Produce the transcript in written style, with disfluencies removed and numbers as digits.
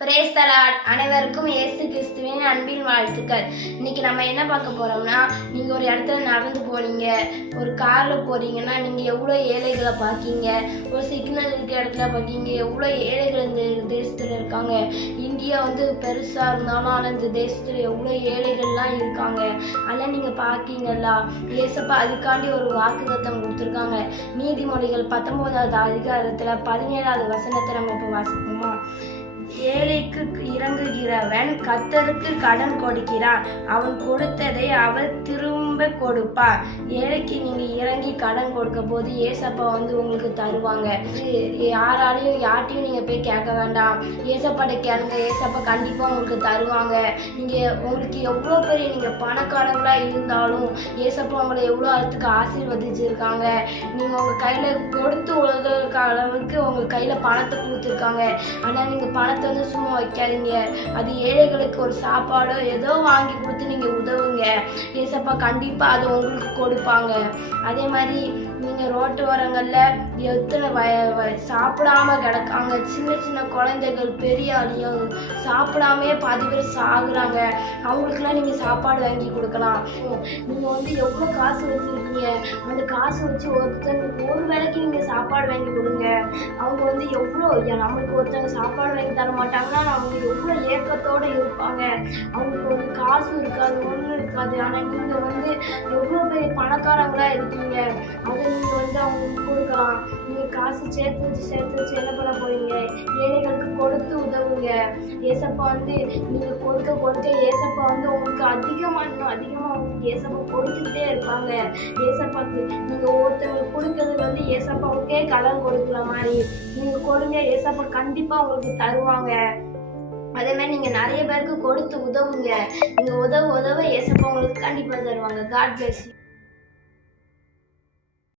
Praise the Lord. அனைவருக்கும் இயேசு கிறிஸ்துவின் அன்பின் வாழ்த்துக்கள். இன்னைக்கு நம்ம என்ன பார்க்க போறோம்னா, நீங்க ஒரு இடத்துல நடந்து போறீங்க, ஒரு கார்ல போறீங்கன்னா நீங்க எவ்வளோ ஏழைகளை பார்க்கீங்க. ஒரு சிக்னல் இருக்க இடத்துல பார்க்கீங்க எவ்வளோ ஏழைகள் இந்த தேசத்துல இருக்காங்க. இந்தியா பெருசா இருந்தாலும் ஆனால் இந்த தேசத்துல எவ்வளோ ஏழைகள்லாம் இருக்காங்க. அதெல்லாம் நீங்க பார்க்கீங்களா? ஏசப்பா அதுக்காண்டி ஒரு வாக்குத்தத்தம் கொடுத்துருக்காங்க. நீதிமொழிகள் 19வது அதிகாரத்துல 17வது வசனத்தை நம்ம இப்போ வாசிப்போமா? ஏழைக்கு இறங்குகிறவன் கர்த்தருக்கு கடன் கொடுக்கிறான், அவன் கொடுத்ததை அவர் திரும்ப கொடுப்பார். ஏழைக்கு நீங்க இறங்கி கடன் கொடுக்க போது ஏசப்பா உங்களுக்கு தருவாங்க. யார்ட்டையும் நீங்க போய் கேட்க வேண்டாம், ஏசப்பாட்ட கேளுங்க, ஏசப்பா கண்டிப்பா உங்களுக்கு தருவாங்க. நீங்க உங்களுக்கு எவ்வளோ பெரிய நீங்க பணக்காரங்களா இருந்தாலும் ஏசப்பா உங்களை எவ்வளோ அதுக்கு ஆசீர்வதிச்சிருக்காங்க. நீங்க உங்க கையில கொடுத்து உதவுற அளவுக்கு உங்க கையில பணத்தை கொடுத்துருக்காங்க. ஆனா நீங்க பணத்தை சும்மா வைக்காதீங்க. அது ஏழைகளுக்கு ஒரு சாப்பாடோ ஏதோ வாங்கி கொடுத்து நீங்க உதவுங்க. ஏசப்பா கண்டிப்பா அதை உங்களுக்கு கொடுப்பாங்க. அதே மாதிரி நீங்க ரோட்டு ஓரங்கள்ல எத்தனை சாப்பிடாம கிடக்காங்க, சின்ன சின்ன குழந்தைகள், பெரிய ஆளியும் சாப்பிடாமே பாதி பேர் சாகுறாங்க. அவங்களுக்குலாம் நீங்க சாப்பாடு வாங்கி கொடுக்கலாம். நீங்க எவ்வளோ காசு வச்சிருக்கீங்க, அந்த காசு வச்சு ஒருத்தங்களுக்கு ஒரு வேளைக்கு நீங்க சாப்பாடு வாங்கி கொடுங்க. அவங்க எவ்வளோ நம்மளுக்கு ஒருத்தவங்க சாப்பாடு வாங்கி தர மாட்டாங்கன்னா அவங்க எவ்வளோ ஏக்கத்தோடு இருப்பாங்க. அவங்களுக்கு காசு இருக்காது, ஒன்றும் இருக்காது. ஆனால் நீங்கள் எவ்வளோ பெரிய பணக்காரங்களா இருக்கீங்க. அதை நீங்கள் அவங்களுக்கு கொடுக்கலாம். நீங்கள் காசு சேர்த்து வச்சு என்ன பண்ண போறீங்க? ஏழைகளுக்கு கொடுத்து உதவுங்க. ஏசப்பா நீங்கள் கொடுக்க ஏசப்பா உங்களுக்கு அதிகமாக உங்களுக்கு ஏசப்பா கொடுத்துக்கிட்டே இருப்பாங்க. ஏசப்பாக்கு நீங்கள் ஒருத்தவங்களுக்கு கொடுக்கறது ஏசப்பாவுக்கே கடன் கொடுக்குற மாதிரி நீங்கள் கொடுங்க. ஏசப்பா கண்டிப்பாக உங்களுக்கு தருவாங்க. அதே மாதிரி நீங்கள் நிறைய பேருக்கு கொடுத்து உதவுங்க. நீங்கள் உதவ ஏசப்பா உங்களுக்கு கண்டிப்பாக தருவாங்க. God bless you.